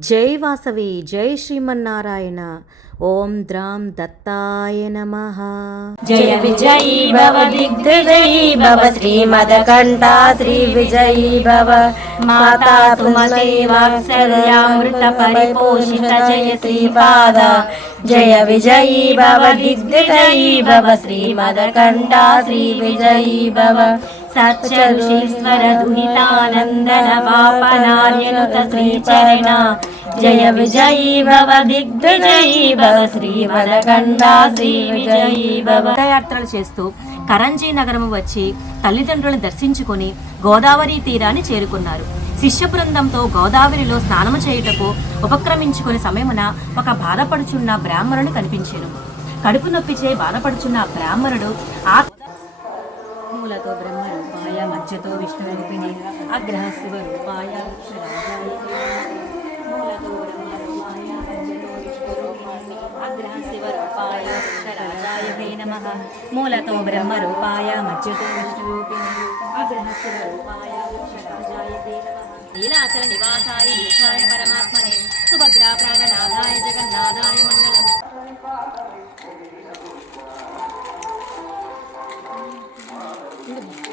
జై వాసవి జై శ్రీమన్నారాయణ. ఓం ద్రాం దత్తాయ నమ. జయ విజయీ భవ దిగ్విజయీ భవ శ్రీమదకంఠా శ్రీ విజయీ భవ. మాతా సుమతి వాత్సల్యామృత పరిపోషిత జయ శ్రీపాద. జయ విజయీ భవ దిగ్విజయీ భవ శ్రీమదకంఠా శ్రీ విజయీ భవ. విజయీ భవ దిగ్విజయీ భవ శ్రీమదకంఠా శ్రీ విజయీ భవ పాదయాత్రలు చేస్తూ కరంజీ నగరము వచ్చి తల్లిదండ్రులను దర్శించుకొని గోదావరి తీరాన్ని చేరుకున్నారు శిష్య బృందంతో గోదావరిలో స్నానము చేయుటకు ఉపక్రమించుకునే సమయమున ఒక బాధపడుచున్న బ్రాహ్మణుడు కనిపించారు కడుపు నొప్పిచే బాధపడుచున్న బ్రాహ్మణుడు ఆ మూలతో బ్రహ్మ రూపాయ మధ్యతో విష్ణు రూపిణి మూలతో బ్రహ్మ రూపాయ మధ్యతో విష్ణు రూపిణి అగ్రహ శివ వృక్షరాజాయ వే నమః మూలతో బ్రహ్మ రూపాయ మధ్యతో విష్ణురూపిణి అగ్రహ వృక్షరాజాయ నివాసాయ ఈశాయ 근데 뭐